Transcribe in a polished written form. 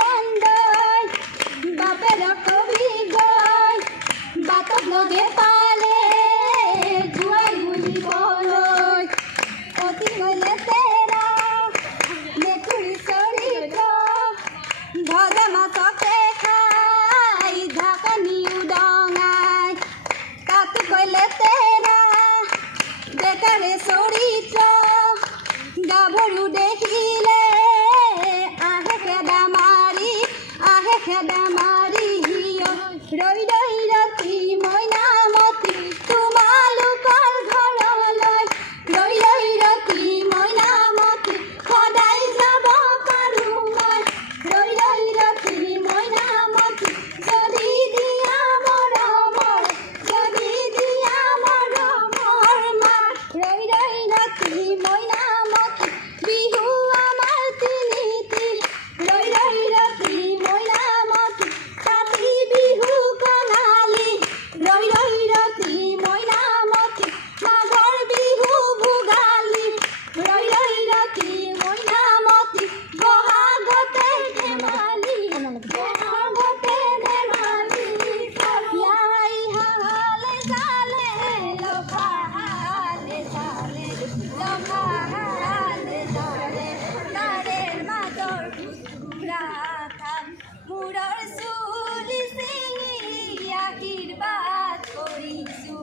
মন্দই বাপের কবি গয় বাতক লগে পালে জুয়ার গুলি বলয় অতি হইলে তেরা মেকুরি চরিত্র ভজা মাছকে খাই ঢাকানি উডঙাই কাতু কইলে তেরা বেকারে চরিত্র গাভৰু দেখিলে আহে খেদা মাৰি ৰৈ ৰৈ ৰাতি মইনামতি তোমালোকৰ ঘৰলৈ ৰৈ ৰৈ ৰাতি মইনামতি সদায় যাব পাৰোঁ মই ৰৈ ৰৈ ৰাতি মইনামতি যদি দিয়া মৰমৰ মাৰ ৰৈ ৰৈ ৰাতি মইনামতি বিহু আমাৰ তিনিটি ৰৈ ৰৈ ৰাতি মইনামতি কাতি বিহু কঙালী ৰৈ ৰৈ ৰাতি মইনামতি মাঘৰ বিহু ভোগালী ৰৈ ৰৈ ৰাতি মইনামতি বহাগতে ধেমালি লাই হালে জালে লফাহালে জালে তাৰেৰ মাজৰ টুকুৰা খাম মূৰৰ চুলি চিঙি আশীৰ্বাদ কৰিছোঁ